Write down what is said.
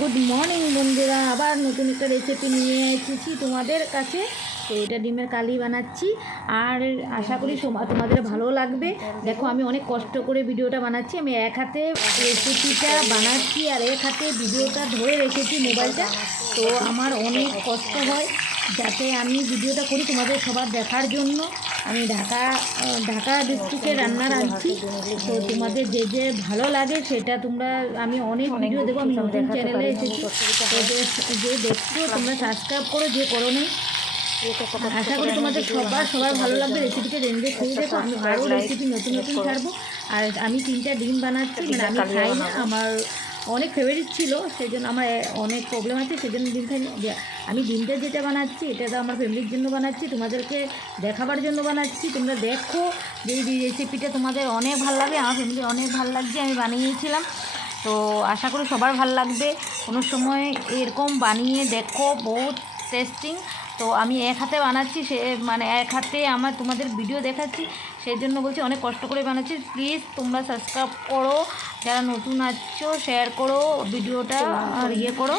Good morning বন্ধুরা, আবার নতুন একটা রেসিপি নিয়ে এসেছি তোমাদের কাছে। তো এটা ডিমের কালি বানাচ্ছি, আর আশা করি তোমাদের ভালো লাগবে। দেখো, আমি অনেক কষ্ট করে ভিডিওটা বানাচ্ছি। আমি এক হাতে রেসিপিটা বানাচ্ছি আর এক হাতে ভিডিওটা ধরে রেখেছি মোবাইলটা। তো আমার অনেক কষ্ট হয় যাতে আমি ভিডিওটা করি তোমাদের সবার দেখার জন্য। আমি ঢাকা ডিস্ট্রিক্টের রান্না রাঁধছি। তো তোমাদের যে যে ভালো লাগে সেটা তোমরা, আমি অনেক ভিডিও দেবো। আমি নতুন চ্যানেলে এসেছি, তো যে দেখছো তোমরা সাবস্ক্রাইব করো, যে করো নেই। আশা করি তোমাদের সবার ভালো লাগবে। রেসিপিটা রেঞ্জে খেয়ে দেখো, আমি আরও রেসিপি নতুন নতুন ছাড়বো। আর আমি 3টা ডিম বানাচ্ছি, মানে আমি খাই না, আমার অনেক ফেভারিট ছিল, সেই জন্য আমার অনেক প্রবলেম আছে, সেই জন্য ডিম খাই না। আমি ডিমটা যেটা বানাচ্ছি এটা তো আমার ফ্যামিলির জন্য বানাচ্ছি, তোমাদেরকে দেখাবার জন্য বানাচ্ছি। তোমরা দেখো যে এই রেসিপিটা তোমাদের অনেক ভালো লাগে, আমার ফ্যামিলির অনেক ভালো লাগছে, আমি বানিয়েছিলাম। তো আশা করি সবার ভালো লাগবে। কোনো সময় এরকম বানিয়ে দেখো, বহুত টেস্টিং। তো আমি এক হাতে বানাচ্ছি, সে মানে এক হাতে আমার তোমাদের ভিডিও দেখাচ্ছি, সেই জন্য বলছি অনেক কষ্ট করে বানাচ্ছি। প্লিজ তোমরা সাবস্ক্রাইব করো, যারা নতুন আছো শেয়ার করো ভিডিওটা আর করো।